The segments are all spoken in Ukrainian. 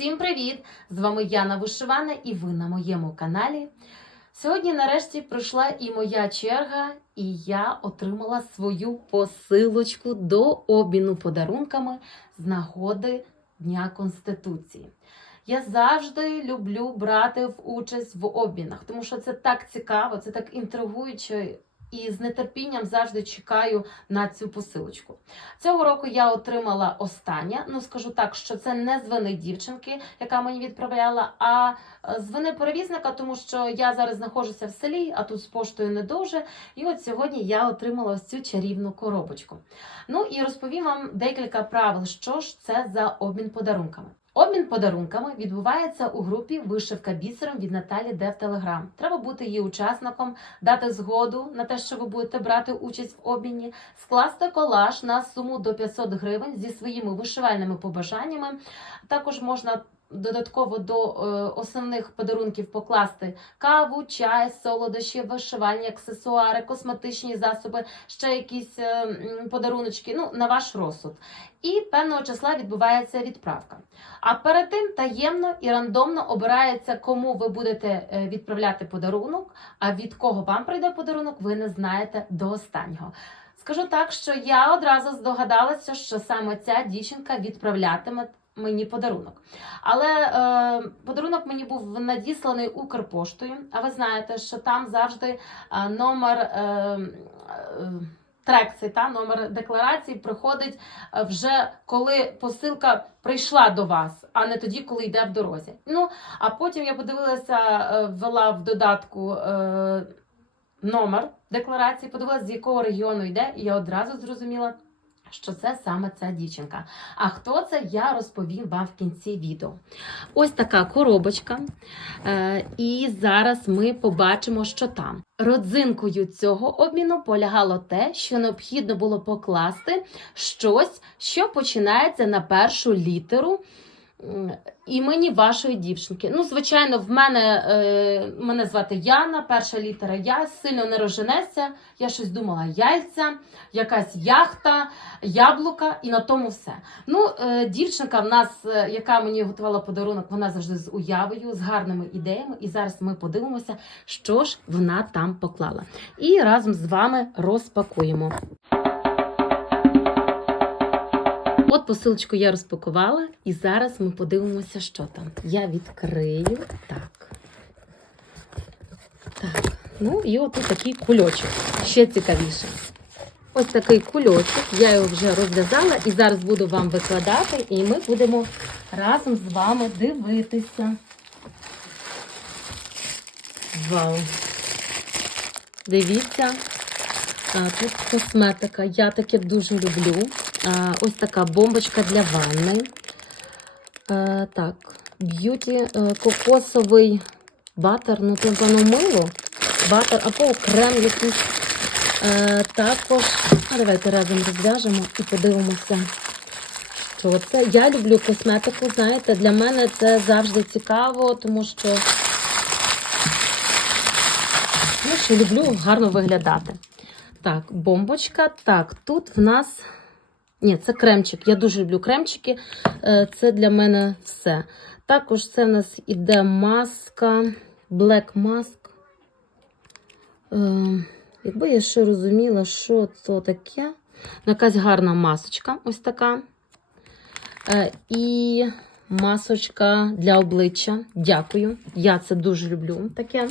Всім привіт! З вами Яна Вишивана і ви на моєму каналі. Сьогодні, нарешті, прийшла і моя черга, і я отримала свою посилочку до обміну подарунками з нагоди Дня Конституції. Я завжди люблю брати участь в обмінах, тому що це так цікаво, це так інтригуюче. І з нетерпінням завжди чекаю на цю посилочку. Цього року я отримала останнє. Ну скажу так, що це не з вини дівчинки, яка мені відправляла, а е, з вини перевізника, тому що я зараз знаходжуся в селі, а тут з поштою не дуже. І от сьогодні я отримала ось цю чарівну коробочку. Ну і розповім вам декілька правил, що ж це за обмін подарунками. Обмін подарунками відбувається у групі Вишивка бісером від Наталі Де в Телеграм. Треба бути її учасником, дати згоду на те, що ви будете брати участь в обміні, скласти колаж на суму до 500 гривень зі своїми вишивальними побажаннями. Також можна додатково до е, основних подарунків покласти каву, чай, солодощі, вишивальні аксесуари, косметичні засоби, ще якісь е, подаруночки. Ну на ваш розсуд. І певного числа відбувається відправка. А перед тим таємно і рандомно обирається, кому ви будете е, відправляти подарунок, а від кого вам прийде подарунок, ви не знаєте до останнього. Скажу так, що я одразу здогадалася, що саме ця дівчинка відправлятиме мені подарунок. Але е, подарунок мені був надісланий Укрпоштою. А ви знаєте, що там завжди е, номер. Е, е, Трек та номер декларації приходить е, вже коли посилка прийшла до вас, а не тоді, коли йде в дорозі. Ну а потім я подивилася, е, ввела в додатку е, номер декларації, подивилася, з якого регіону йде, і я одразу зрозуміла, що це саме ця дівчинка. А хто це, я розповім вам в кінці відео. Ось така коробочка. Е, і зараз ми побачимо, що там. Родзинкою цього обміну полягало те, що необхідно було покласти щось, що починається на першу літеру. Імені вашої дівчинки. Ну, звичайно, в мене е, мене звати Яна, перша літера Я, сильно не розженеться. Я щось думала, яйця, якась яхта, яблука, і на тому все. Ну, е, дівчинка в нас, е, яка мені готувала подарунок, вона завжди з уявою, з гарними ідеями. І зараз ми подивимося, що ж вона там поклала. І разом з вами розпакуємо. От посилочку я розпакувала, і зараз ми подивимося, що там. Я відкрию. Так. Так. Ну і отут такий кульочок. Ще цікавіше. Ось такий кульочок. Я його вже розв'язала і зараз буду вам викладати, і ми будемо разом з вами дивитися. Вау! Дивіться, тут косметика. Я таке дуже люблю. Ось така бомбочка для ванни. А, так, б'юті е, кокосовий батер, ну це воно мило. Батер або крем якийсь. Е, також, а давайте разом розв'яжемо і подивимося, що це. Я люблю косметику, знаєте, для мене це завжди цікаво, тому що, ну, що люблю гарно виглядати. Так, бомбочка. Так, тут в нас. Ні, це кремчик. Я дуже люблю кремчики. Е, Це для мене все. Також це в нас іде маска, Black Mask. Е, Якби я ще розуміла, що це таке. Якась гарна масочка, ось така. Е, І масочка для обличчя. Дякую. Я це дуже люблю таке.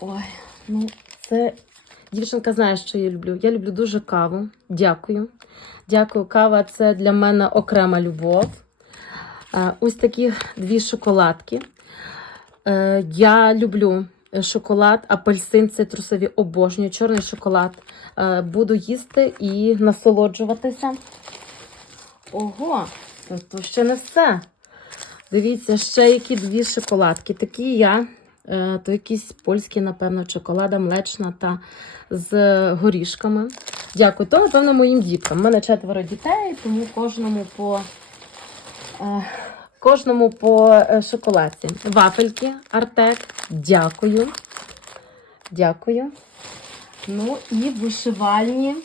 Ой, ну це Дівчинка знає, що я люблю. Я люблю дуже каву. Дякую. Дякую, кава це для мене окрема любов. Е, Ось такі дві шоколадки. Е, Я люблю шоколад, апельсин, цитрусові, обожнюю, чорний шоколад. Е, Буду їсти і насолоджуватися. Ого, то, ще не все. Дивіться, ще які дві шоколадки. Такі я. Е, То якісь польські, напевно, шоколада млечна та з горішками. Дякую. То, напевно, моїм діткам. У мене четверо дітей, тому кожному по е, кожному по е, шоколадці. Вафельки Артек. Дякую. Дякую. Ну і вишивальні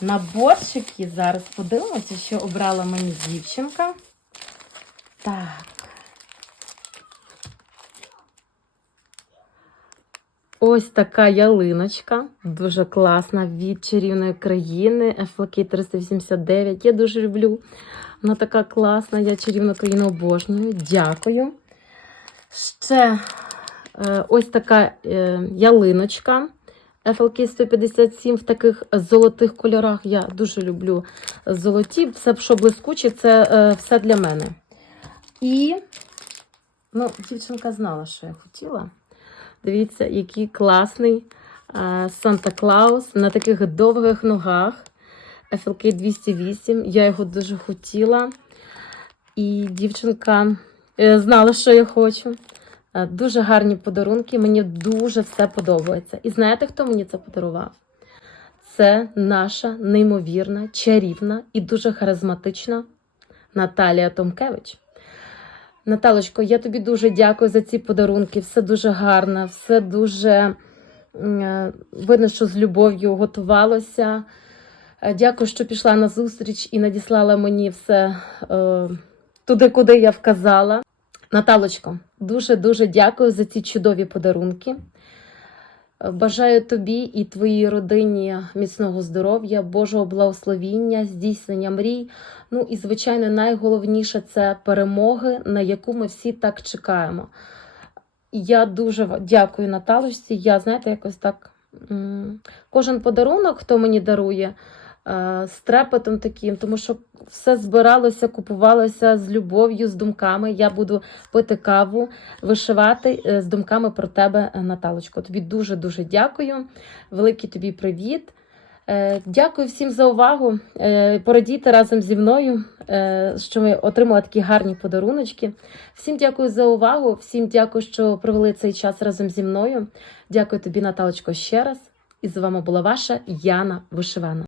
наборчики. Зараз подивимося, що обрала мені дівчинка. Так. Ось така ялиночка, дуже класна від чарівної країни FLK 389. Я дуже люблю. Вона така класна, я чарівну країну обожнюю. Дякую. Ще е, ось така е, ялиночка. FLK 157 в таких золотих кольорах. Я дуже люблю золоті. Все, що блискуче, це е, все для мене. І ну, дівчинка знала, що я хотіла. Дивіться, який класний Санта Клаус на таких довгих ногах. FLK 208. Я його дуже хотіла. І дівчинка е, знала, що я хочу. Е, Дуже гарні подарунки. Мені дуже все подобається. І знаєте, хто мені це подарував? Це наша неймовірна, чарівна і дуже харизматична Наталія Томкевич. Наталочко, я тобі дуже дякую за ці подарунки. Все дуже гарно, все дуже е, видно, що з любов'ю готувалося. Е, Дякую, що пішла на зустріч і надіслала мені все е, туди, куди я вказала. Наталочко, дуже-дуже дякую за ці чудові подарунки. Бажаю тобі і твоїй родині міцного здоров'я, Божого благословіння, здійснення мрій. Ну і, звичайно, найголовніше це перемоги, на яку ми всі так чекаємо. Я дуже дякую Наталочці. Я, знаєте, якось так. Кожен подарунок, хто мені дарує, з трепетом таким, тому що все збиралося, купувалося з любов'ю, з думками. Я буду пити каву, вишивати е, з думками про тебе, е, Наталочко. Тобі дуже-дуже дякую. Великий тобі привіт. Е, Дякую всім за увагу. Е, Порадійте разом зі мною, е, що ми отримали такі гарні подаруночки. Всім дякую за увагу. Всім дякую, що провели цей час разом зі мною. Дякую тобі, Наталочко, ще раз. І з вами була ваша Яна Вишивана.